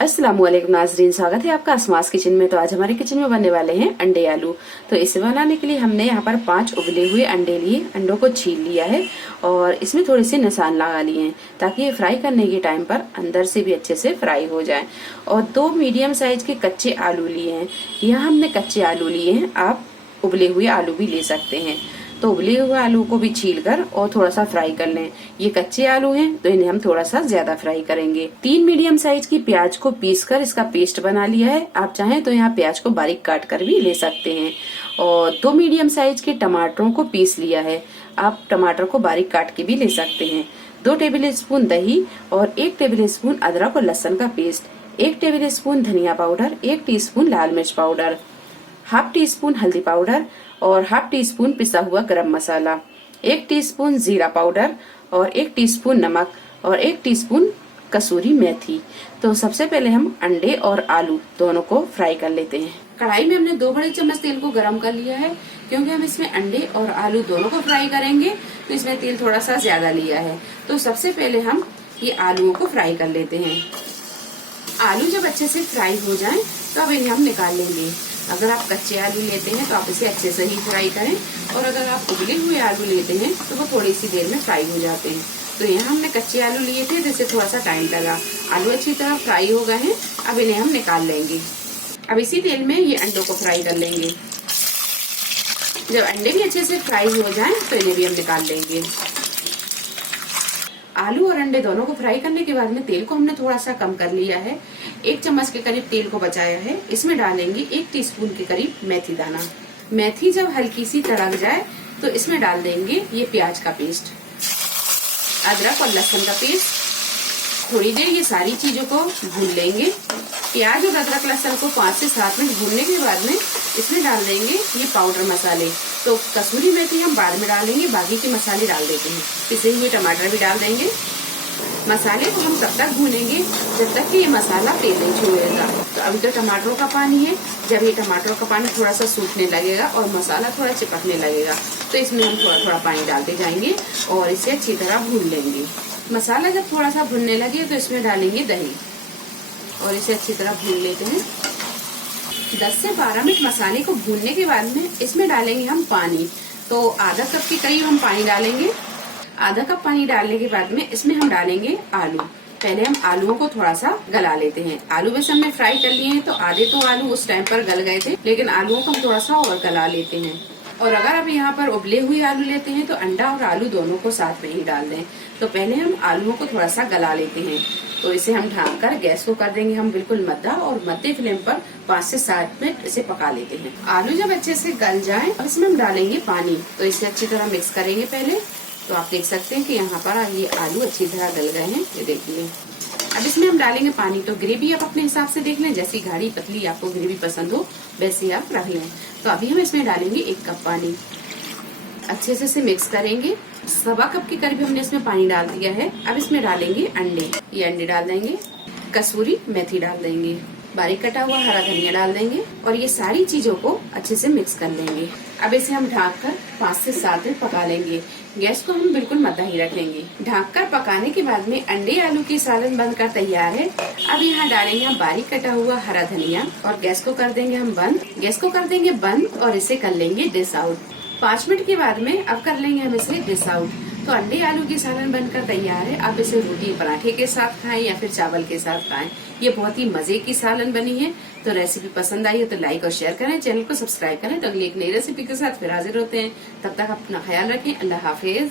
अस्सलामुअलैकुम नाजरीन, स्वागत है आपका असमास किचन में। तो आज हमारे किचन में बनने वाले हैं अंडे आलू। तो इसे बनाने के लिए हमने यहाँ पर 5 उबले हुए अंडे लिए। अंडों को छील लिया है और इसमें थोड़े से निशान लगा लिए हैं ताकि ये फ्राई करने के टाइम पर अंदर से भी अच्छे से फ्राई हो जाए। और 2 मीडियम साइज के कच्चे आलू लिए हैं। यहाँ हमने कच्चे आलू लिए हैं, आप उबले हुए आलू भी ले सकते हैं। तो उबले हुए आलू को भी छील कर और थोड़ा सा फ्राई कर लें। ये कच्चे आलू हैं तो इन्हें हम थोड़ा सा ज्यादा फ्राई करेंगे। 3 मीडियम साइज की प्याज को पीस कर इसका पेस्ट बना लिया है। आप चाहें तो यहाँ प्याज को बारीक काट कर भी ले सकते हैं। और 2 मीडियम साइज के टमाटरों को पीस लिया है। आप टमाटर को बारीक काट के भी ले सकते हैं। 2 टेबल स्पून दही और 1 टेबल स्पून अदरक और लहसुन का पेस्ट, 1 टेबल स्पून धनिया पाउडर, 1 टीस्पून लाल मिर्च पाउडर, हाफ टी स्पून हल्दी पाउडर और हाफ टी स्पून पिसा हुआ गरम मसाला, 1 टीस्पून जीरा पाउडर और 1 टीस्पून नमक और 1 टीस्पून कसूरी मेथी। तो सबसे पहले हम अंडे और आलू दोनों को फ्राई कर लेते हैं। कढ़ाई में हमने 2 बड़े चम्मच तेल को गरम कर लिया है। क्योंकि हम इसमें अंडे और आलू दोनों को फ्राई करेंगे तो इसमें तेल थोड़ा सा ज्यादा लिया है। तो सबसे पहले हम ये आलूओं को फ्राई कर लेते हैं। आलू जब अच्छे से फ्राई हो जाएं तो अब इन्हें हम निकाल लेंगे। अगर आप कच्चे आलू लेते हैं तो आप इसे अच्छे से ही फ्राई करें, और अगर आप उबले हुए आलू लेते हैं तो वो थोड़ी सी देर में फ्राई हो जाते हैं। तो यहाँ हमने कच्चे आलू लिए थे जिससे थोड़ा सा टाइम लगा। आलू अच्छी तरह फ्राई हो गए हैं, अब इन्हें हम निकाल लेंगे। अब इसी तेल में ये अंडों को फ्राई कर लेंगे। जब अंडे भी अच्छे से फ्राई हो जाएं तो इन्हें भी हम निकाल लेंगे। आलू और अंडे दोनों को फ्राई करने के बाद में तेल को हमने थोड़ा सा कम कर लिया है। 1 चम्मच के करीब तेल को बचाया है। इसमें डालेंगे 1 टीस्पून के करीब मेथी दाना। मेथी जब हल्की सी तड़क जाए तो इसमें डाल देंगे ये प्याज का पेस्ट, अदरक और लहसुन का पेस्ट। थोड़ी देर ये सारी चीजों को भून लेंगे। प्याज और अदरक लहसुन को 5 से 7 मिनट भूनने के बाद में इसमें डाल देंगे ये पाउडर मसाले। तो कसूरी मेथी हम बाद में डालेंगे, बाकी के मसाले डाल देते हैं। पिसे हुए टमाटर भी डाल देंगे। मसाले को हम तब तक भूनेंगे जब तक कि ये मसाला तेल नहीं छोड़ेगा। तो अभी तो टमाटरों का पानी है। जब ये टमाटरों का पानी थोड़ा सा सूखने लगेगा और मसाला थोड़ा चिपकने लगेगा तो इसमें हम थोड़ा थोड़ा पानी डालते जाएंगे और इसे अच्छी तरह भून लेंगे। मसाला जब थोड़ा सा भुनने लगे तो इसमें डालेंगे दही और इसे अच्छी तरह भून लेते हैं। 10 से 12 मिनट मसाले को भूनने के बाद में इसमें डालेंगे हम पानी। तो आधा कप के करीब हम पानी डालेंगे। आधा कप पानी डालने के बाद में इसमें हम डालेंगे आलू। पहले हम आलूओं को थोड़ा सा गला लेते हैं। आलू वैसे हमने फ्राई कर लिए हैं तो आधे तो आलू उस टाइम पर गल गए थे, लेकिन आलूओं को हम थोड़ा सा और गला लेते हैं। और अगर आप यहाँ पर उबले हुए आलू लेते हैं तो अंडा और आलू दोनों को साथ में ही डाल दें। तो पहले हम आलूओं को थोड़ा सा गला लेते हैं। तो इसे हम ढक कर गैस को कर देंगे हम बिल्कुल मद्दा, और मध्य फ्लेम पर 5 से 7 मिनट इसे पका लेते हैं। आलू जब अच्छे से गल जाए और इसमें हम डालेंगे पानी। तो इसे अच्छी तरह मिक्स करेंगे पहले। तो आप देख सकते हैं कि यहाँ पर ये आलू अच्छी तरह गल गए हैं, ये देखिए। अब इसमें हम डालेंगे पानी। तो ग्रेवी आप अपने हिसाब से देख लें, जैसी गाढ़ी पतली आपको ग्रेवी पसंद हो वैसे आप रख लें। तो अभी हम इसमें डालेंगे 1 कप पानी। अच्छे से इसे मिक्स करेंगे। 1.25 कप के करीब हमने इसमें पानी डाल दिया है। अब इसमें डालेंगे अंडे। ये अंडे डाल देंगे, कसूरी मेथी डाल देंगे, बारीक कटा हुआ हरा धनिया डाल देंगे और ये सारी चीजों को अच्छे से मिक्स कर लेंगे। अब इसे हम ढककर 5 से 7 मिनट पका लेंगे। गैस को हम बिल्कुल मद्दा ही रखेंगे। ढककर पकाने के बाद में अंडे आलू की सालन बनकर तैयार है। अब यहाँ डालेंगे हम बारीक कटा हुआ हरा धनिया और गैस को कर देंगे हम बंद। गैस को कर देंगे बंद और इसे कर लेंगे डिश आउट। 5 मिनट के बाद में अब कर लेंगे हम इसे डिश आउट। तो अंडे आलू की सालन बनकर तैयार है। आप इसे रोटी पराठे के साथ खाएं या फिर चावल के साथ खाएं। ये बहुत ही मजे की सालन बनी है। तो रेसिपी पसंद आई है तो लाइक और शेयर करें, चैनल को सब्सक्राइब करें। तो अगली एक नई रेसिपी के साथ फिर हाजिर होते हैं। तब तक अपना ख्याल रखें। अल्लाह हाफिज।